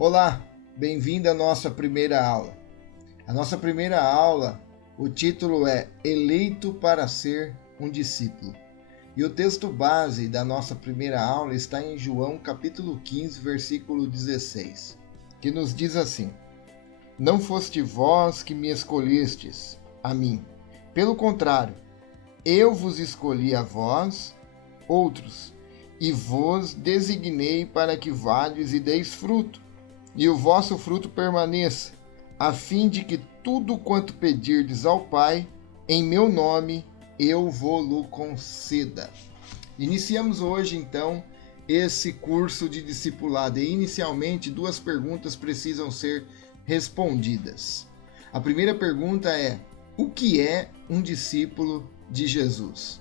Olá, bem-vindo à nossa primeira aula. A nossa primeira aula, o título é Eleito para ser um discípulo. E o texto base da nossa primeira aula está em João capítulo 15, versículo 16, que nos diz assim: Não foste vós que me escolhestes a mim. Pelo contrário, eu vos escolhi a vós, outros, e vos designei para que vades e deis fruto, e o vosso fruto permaneça, a fim de que tudo quanto pedirdes ao Pai, em meu nome, eu vou-lo conceda. Iniciamos hoje, então, esse curso de discipulado e, inicialmente, duas perguntas precisam ser respondidas. A primeira pergunta é: o que é um discípulo de Jesus?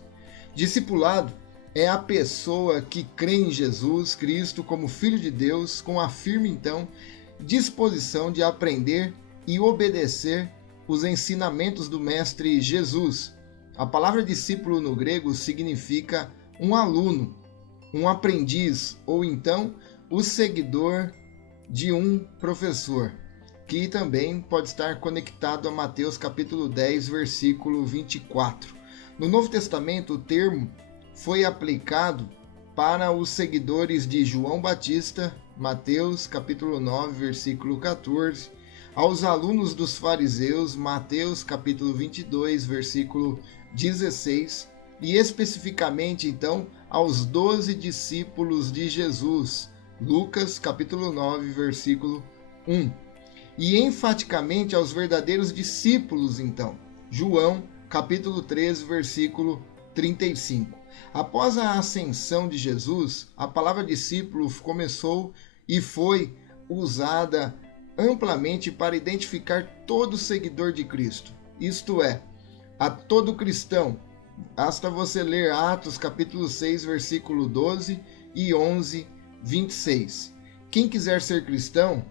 Discipulado é a pessoa que crê em Jesus Cristo como Filho de Deus, com a firme, então, disposição de aprender e obedecer os ensinamentos do Mestre Jesus. A palavra discípulo no grego significa um aluno, um aprendiz, ou então o seguidor de um professor, que também pode estar conectado a Mateus capítulo 10, versículo 24. No Novo Testamento, o termo foi aplicado para os seguidores de João Batista, Mateus capítulo 9, versículo 14, aos alunos dos fariseus, Mateus capítulo 22, versículo 16, e especificamente então aos 12 discípulos de Jesus, Lucas capítulo 9, versículo 1, e enfaticamente aos verdadeiros discípulos então, João capítulo 13, versículo 35. Após a ascensão de Jesus, a palavra discípulo começou e foi usada amplamente para identificar todo seguidor de Cristo, isto é, a todo cristão. Basta você ler Atos capítulo 6, versículo 12 e 11, 26. Quem quiser ser cristão,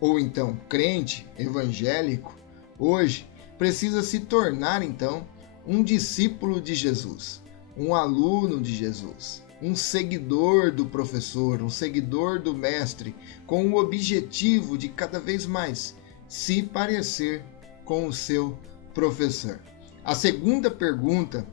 ou então crente, evangélico, hoje precisa se tornar então um discípulo de Jesus, um aluno de Jesus, um seguidor do professor, um seguidor do mestre, com o objetivo de cada vez mais se parecer com o seu professor. A segunda pergunta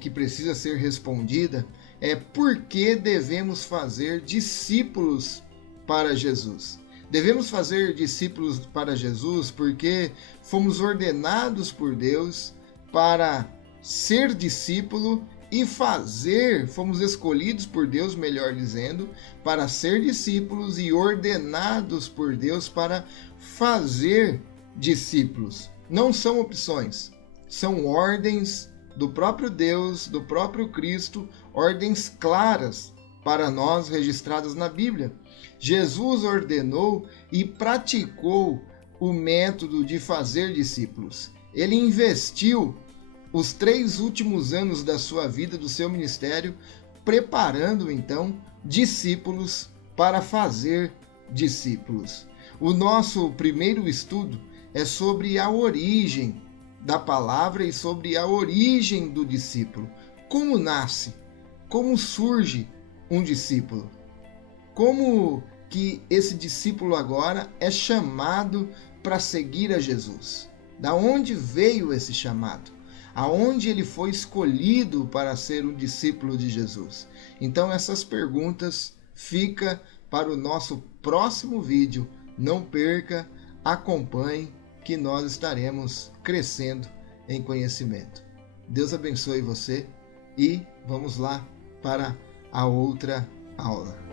que precisa ser respondida é: por que devemos fazer discípulos para Jesus? Devemos fazer discípulos para Jesus porque fomos ordenados por Deus para ser discípulo e fomos escolhidos por Deus, melhor dizendo, para ser discípulos e ordenados por Deus para fazer discípulos. Não são opções, são ordens do próprio Deus, do próprio Cristo, ordens claras para nós registradas na Bíblia. Jesus ordenou e praticou o método de fazer discípulos. Ele investiu os 3 últimos anos da sua vida, do seu ministério, preparando então discípulos para fazer discípulos. O nosso primeiro estudo é sobre a origem da palavra e sobre a origem do discípulo. Como nasce? Como surge um discípulo? Como que esse discípulo agora é chamado para seguir a Jesus? Da onde veio esse chamado? Aonde ele foi escolhido para ser um discípulo de Jesus? Então essas perguntas ficam para o nosso próximo vídeo. Não perca, acompanhe, que nós estaremos crescendo em conhecimento. Deus abençoe você e vamos lá para a outra aula.